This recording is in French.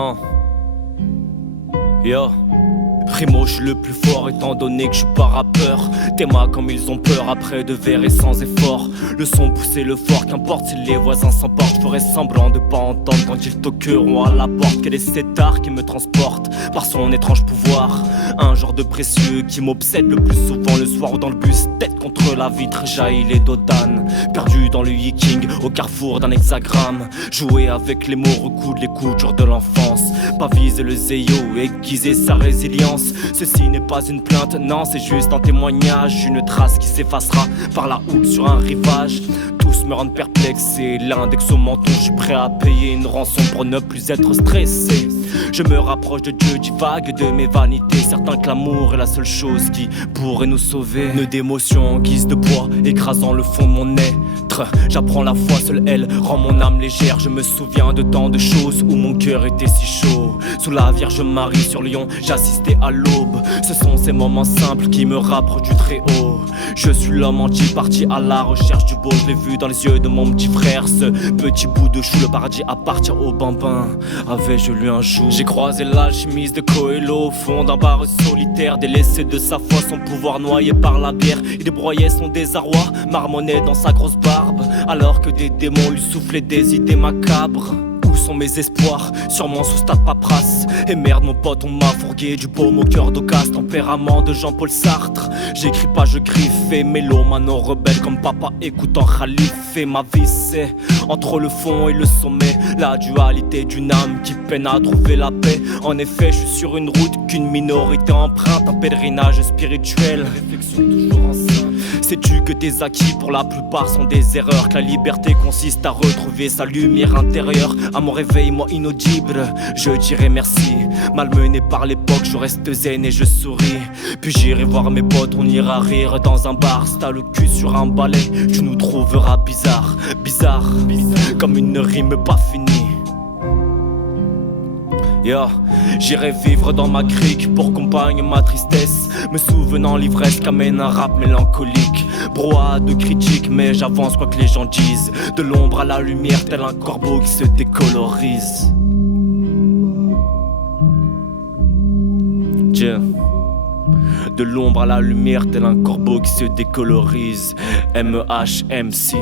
Non. Yo. Primo, je suis le plus fort étant donné que je suis pas rappeur. Théma comme ils ont peur après de verre et sans effort. Le son poussé le fort, qu'importe si les voisins s'emportent. Je ferai semblant de pas entendre quand ils toqueront à la porte. Quel est cet art qui me transporte par son étrange pouvoir. Un genre de précieux qui m'obsède le plus souvent le soir ou dans le bus. Tête contre la vitre, jaillit les dodanes. Perdu dans le yiking, au carrefour d'un hexagramme. Jouer avec les mots, recoudre les coutures de l'enfance. Pas viser le zéyo, aiguiser sa résilience. Ceci n'est pas une plainte, non c'est juste un témoignage. Une trace qui s'effacera par la houppe sur un rivage. Tous me rendent perplexe et l'index au menton. Je suis prêt à payer une rançon pour ne plus être stressé. Je me rapproche de Dieu, divague de mes vanités. Certains que l'amour est la seule chose qui pourrait nous sauver. Nœud d'émotion en guise de poids, écrasant le fond de mon être. J'apprends la foi, seule elle rend mon âme légère. Je me souviens de tant de choses où mon cœur était si chaud. Sous la Vierge Marie sur Lyon, j'assistais à l'aube. Ce sont ces moments simples qui me rapprochent du très haut. Je suis l'homme entier parti à la recherche du beau. Je l'ai vu dans les yeux de mon petit frère. Ce petit bout de chou, le paradis appartient au bambin. Avais-je lu un jour? J'ai croisé l'alchimiste de Coelho au fond d'un bar solitaire. Délaissé de sa foi, son pouvoir noyé par la bière. Il débroyait son désarroi, marmonnait dans sa grosse barbe. Alors que des démons lui soufflaient des idées macabres. Où sont mes espoirs? Sûrement sous ta paperasse. Et merde mon pote, on m'a fourgué du baume au cœur d'Ocasse. Tempérament de Jean-Paul Sartre. J'écris pas, je griffe et mélo. Mano rebelle comme papa écoutant Khalife. Et ma vie c'est entre le fond et le sommet. La dualité d'une âme qui peine à trouver la paix. En effet je suis sur une route qu'une minorité emprunte. Un pèlerinage spirituel. Réflexion toujours enceinte. Sais-tu que tes acquis pour la plupart sont des erreurs? Que la liberté consiste à retrouver sa lumière intérieure. À mon réveil, moi inaudible, je dirai merci. Malmené par l'époque, je reste zen et je souris. Puis j'irai voir mes potes, on ira rire dans un bar. Si t'as le cul sur un balai, tu nous trouveras bizarre. Bizarre, comme une rime pas finie. Yo, j'irai vivre dans ma crique pour compagne ma tristesse. Me souvenant l'ivresse qu'amène un rap mélancolique. Brouhaha de critiques mais j'avance quoi que les gens disent. De l'ombre à la lumière tel un corbeau qui se décolorise. De l'ombre à la lumière tel un corbeau qui se décolorise. M-H-M-C.